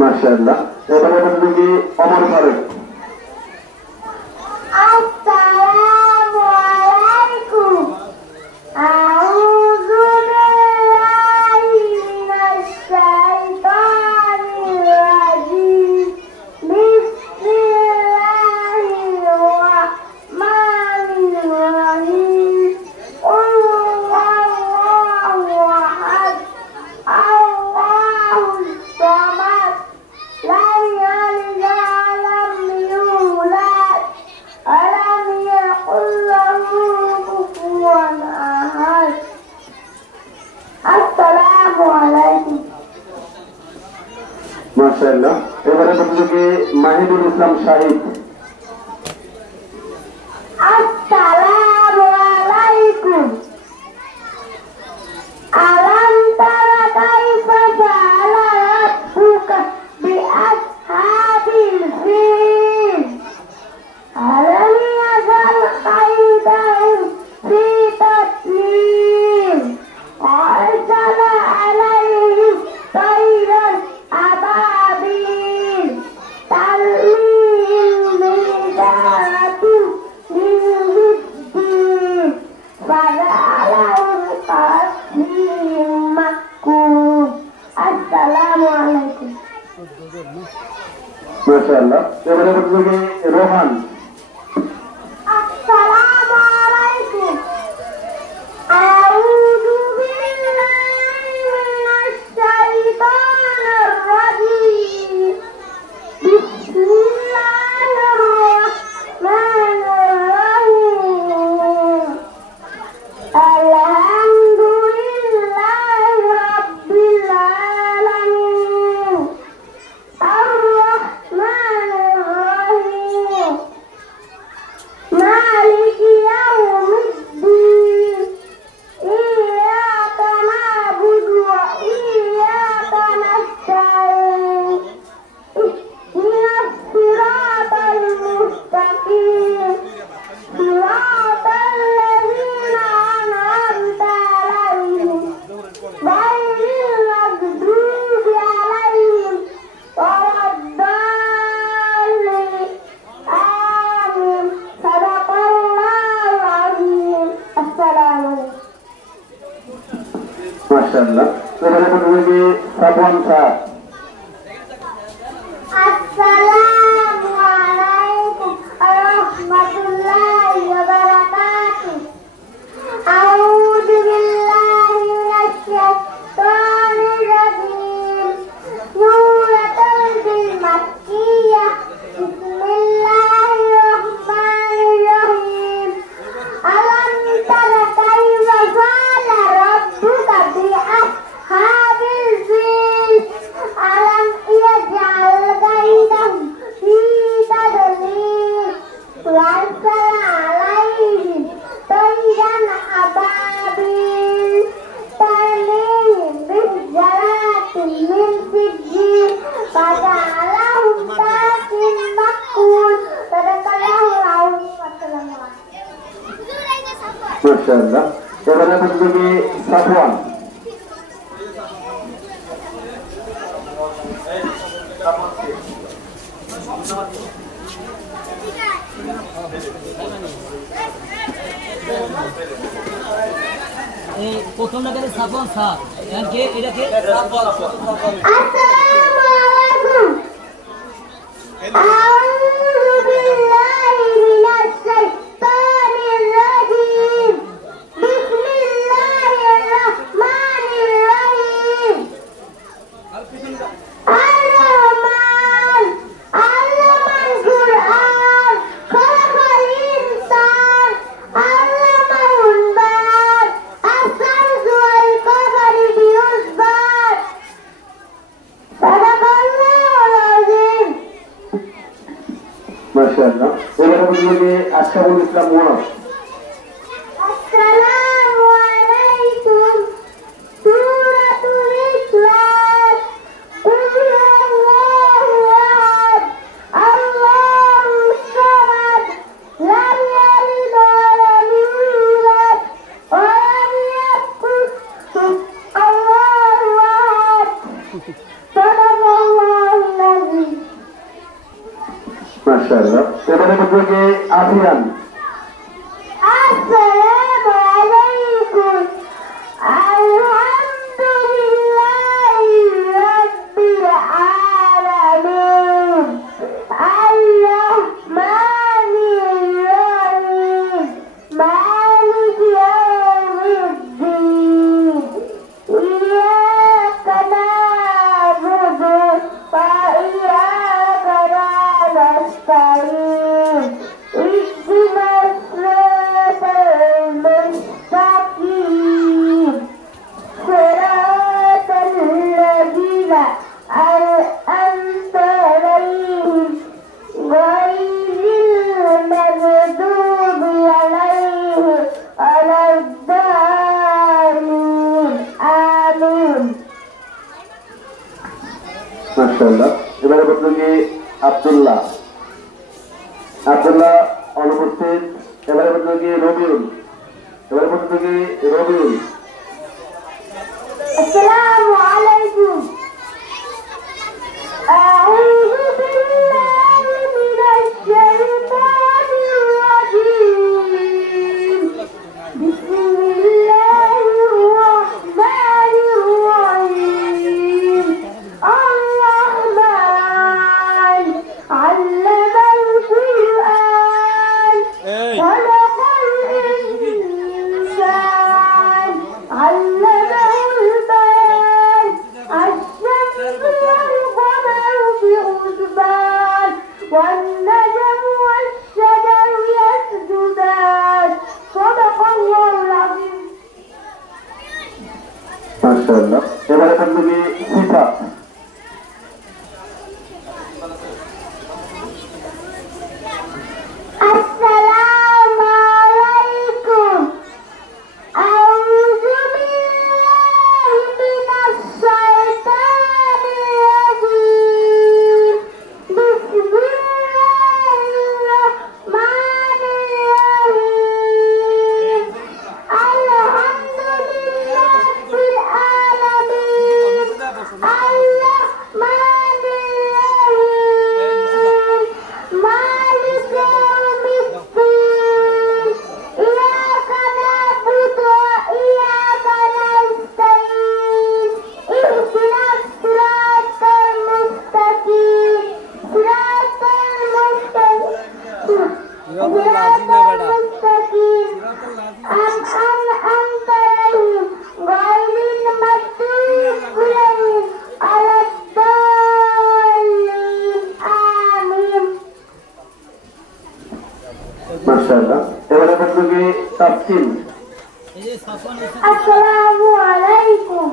মাশাআল্লাহ। এবারে বলবো কি ওমর ফারুক। আসসালামু আলাইকুম। আউযু বিল্লাহি মিনাশ শাইতানির রাজিম। বিসমিল্লাহির রাহমানির রাহিম। কুল হুয়াল্লাহু আহাদ, আল্লাহুস সামাদ, লাম ইয়ালিদ ওয়া লাম ইউলাদ ওয়া লাম ইয়াকুল লাহু কুফুওয়ান আহাদ। আসসালামু আলাইকুম। মাশাআল্লাহ। এবারে বলবো কি মাহিদুল ইসলাম শাহিদ। আসসালামু আলাইকুম। আলাম তারা কাইফা ফাআলা রাব্বুকা বিআসহাবিল ফিল। আলাম ইয়াজাল কাইদাহুম ফি তাদলিল। وأرسل عليهم طيرا أبابيل ترميهم بحجارة من سجيل فجعلهم كعصف مأكول. السلام عليكم. মাশাআল্লাহ। এবারে বলবো কি রোহান। السلام عليكم. أعوذ بالله من الشيطان الرجيم. بسم الله الرحمن الرحيم. الحمد لله رب العالمين. الرحمن الرحيم. مالك يوم الدين. إياك نعبد وإياك نستعين. اهدنا الصراط المستقيم. صراط الذين أنعمت عليهم غير المغضوب عليهم ولا الضالين. آمين. صدق الله العظيم. السلام عليكم. মাশাআল্লাহ। এবারে বলবো কি সাফওয়ান শাহ। আসসালামু আলাইকুম ওয়া রাহমাতুল্লাহি ওয়া বারাকাতুহু। আউযু বিল্লাহি মিনাশ শাইতানির রাজিম। সূরাতুল মাক্কিয়াহ। বিসমিল্লাহির রাহমানির রাহিম। আলাম তারা কাইফা ফাআলা রাব্বুকা বিআসহাবিল ফিল। আলাম ইয়াজআল কাইদাহুম ফি তাদলিল। وأرسل عليهم طيرا أبابيل ترميهم بحجارة من سجيل فجعلهم كعصف مأكول. صدق الله العظيم. والسلام عليكم. মাশাআল্লাহ। এবারে বলবো কি সাফওয়ান। এই প্রথমটা গেলে সাফন সাপ এখানকে এটাকে আসসালামু আলাইকুম। আউযু বিল্লাহি মাশাআল্লাহ। এবারে প্রতিযোগী আশরাফুল ইসলাম মোনা। আসসালামু আলাইকুম। সূরাতুল ইখলাস। কুল হুয়াল্লাহু আহাদ, আল্লাহুস সামাদ, লাম ইয়ালিদ ওয়া লাম ইউলাদ ওয়া লাম ইয়াকুল আল্লাহু আহাদ। সাদাকাল্লাহুল আযীম। মাশাআল্লাহ। এবারে প্রতিযোগী আফিয়ান। আসসালামু আলাইকুম। আলহামদুলিল্লাহি রাব্বিল আলামিন। আর-রাহমানির রাহিম। মালিকি ইয়াউমিদ্দিন। ইয়াকা না'বুদু ওয়া ইয়াকা নাস্তাঈন। ইহদিনাস সিরাতাল মুস্তাকিম। সিরাতাল লাযীনা আন'আমতা আলাইহিম গায়রিল মাগদুবি আলাইহিম ওয়ালাদ-দাল্লিন। আমিন। মাশাআল্লাহ। এবারে প্রতিযোগী আব্দুল্লাহ। আব্দুল্লাহ অনুপস্থিত। এবারে প্রতিযোগী রবিউল। আসসালামু আলাইকুম। আউযু বিল্লাহি মিনাশ শাইতানির রাজীম। বিসমিল্লাহির রাহমানির রাহিম। আর-রাহমান আল্লামাল কুরআন। খালাকাল ইনসান আল্লামাহুল বায়ান। আশ-শামসু ওয়াল কমারু বিহুসবান ওয়ান-নাজমু ওয়াশ-শাজারু ইয়াসজুদান। সাদাকাল্লাহুল আযীম। মাশাআল্লাহ। এবারে প্রতিযোগী সিফাত। আসসালামু আলাইকুম। আউযু বিল্লাহি মিনাশ শাইতানির রাজীম। বিসমিল্লাহির রাহমানির রাহিম। আলহামদুলিল্লাহিল আলামিন। আর-রাহমানির রাহিম। মালিকি ইয়াউমিদ্দিন। ইয়াকা না'বুদু ওয়া ইয়াকা নাস্তাঈন। ইহদিনাস সিরাতাল মুস্তাকিম। সিরাতাল মুস্তাকিম। আন'আমতা আলাইহিম গায়রিল মাগদুবি আলাইহিম ওয়ালাদ-দাল্লিন। আমিন। মাশাআল্লাহ। এবারে প্রতিযোগী তাফসিল। এই যে সাফওয়ান এসে আসসালামু আলাইকুম।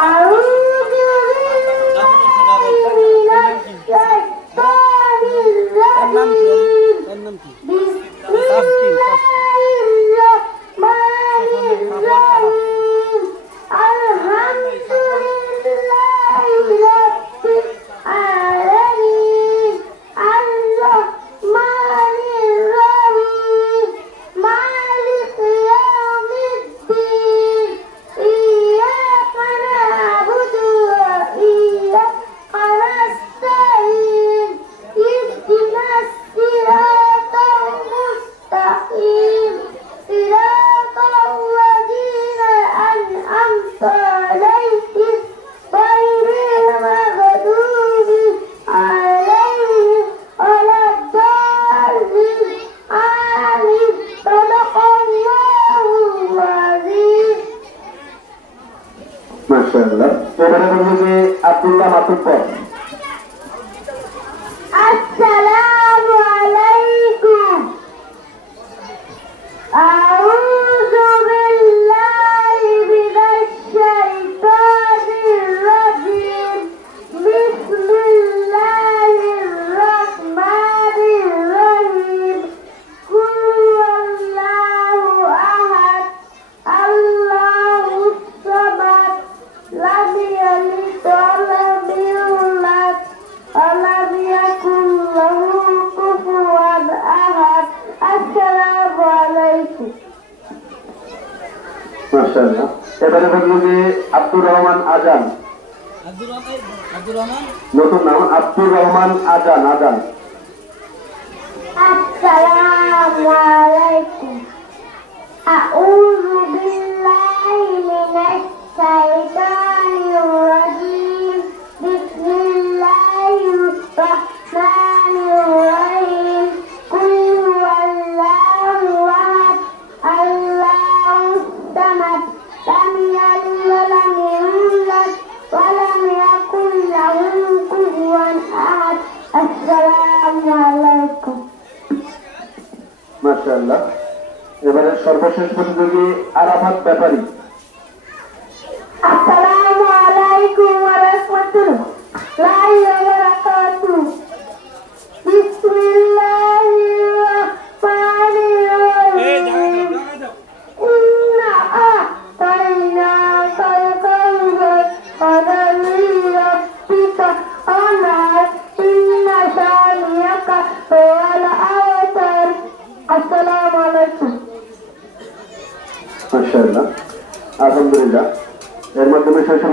আউযু বিল্লাহি মিনাশ শাইতানির রাজীম। বিসমিল্লাহির রাহমানির রাহিম। আলহামদুলিল্লাহি রাব্বিল আলামিন। আর-রাহমানির রাহিম। মালিকি ইয়াউমিদ্দিন। ইয়াকা না'বুদু ওয়া ইয়াকা নাস্তাঈন। ইহদিনাস সিরাতাল মাশাআল্লাহ। এবারে প্রতিযোগী আব্দুর রহমান আজান, আব্দুর রহমান নতুন নাম আব্দুর রহমান আজান। আসসালামু আলাইকুম আউযু বিল্লাহি মিনাশ শাইতানির রাজিম বিসমিল্লাহির রাহমানির রহিম কুল হুয়াল্লাহু আহাদ আল্লাহুস সামাদ লাম ইয়ালিদ ওয়া লাম ইউলাদ ওয়া লাম ইয়াকুল লাহু কুফুওয়ান আহাদ। আসসালামু আলাইকুম। মাশাআল্লাহ। এবারে সর্বশেষ প্রতিযোগী আরাফাত ব্যাপারী। আসসালামু আলাইকুম ওয়া রাহমাতুল্লাহি ওয়া বারাকাতুহু। বিসমিল্লাহির রাহমানির রহিম। ইন্না আ'তাইনাকাল কাউসার ফাসাল্লি লিরাব্বিকা ওয়ানহার ইন্না শানি'আকা হুয়াল আবতার। আসসালামু আলাইকুম। মাশাআল্লাহ, আলহামদুলিল্লাহ। এর মাধ্যমে শেষ হলো